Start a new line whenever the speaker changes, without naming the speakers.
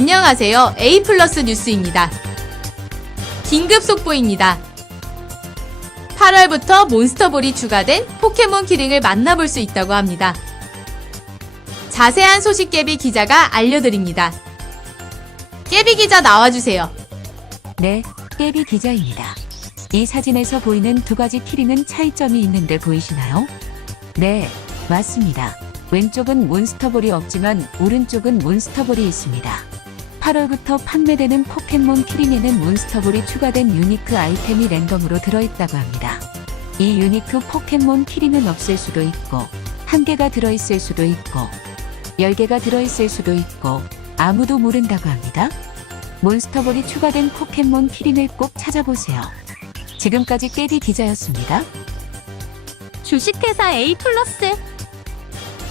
안녕하세요. A 플러스 뉴스입니다. 긴급 속보입니다. 8월부터 몬스터볼이 추가된 포켓몬 키링을 만나볼 수 있다고 합니다. 자세한 소식 깨비 기자가 알려드립니다. 깨비 기자 나와주세요.
네, 깨비 기자입니다. 이 사진에서 보이는 두 가지 키링은 차이점이 있는데 보이시나요? 네, 맞습니다. 왼쪽은 몬스터볼이 없지만 오른쪽은 몬스터볼이 있습니다. 8월부터 판매되는 포켓몬 키링에는 몬스터볼이 추가된 유니크 아이템이 랜덤으로 들어있다고 합니다. 이 유니크 포켓몬 키링은 없을 수도 있고, 한 개가 들어있을 수도 있고, 열 개가 들어있을 수도 있고, 아무도 모른다고 합니다. 몬스터볼이 추가된 포켓몬 키링을 꼭 찾아보세요. 지금까지 깨비 기자였습니다.
주식회사 A 플러스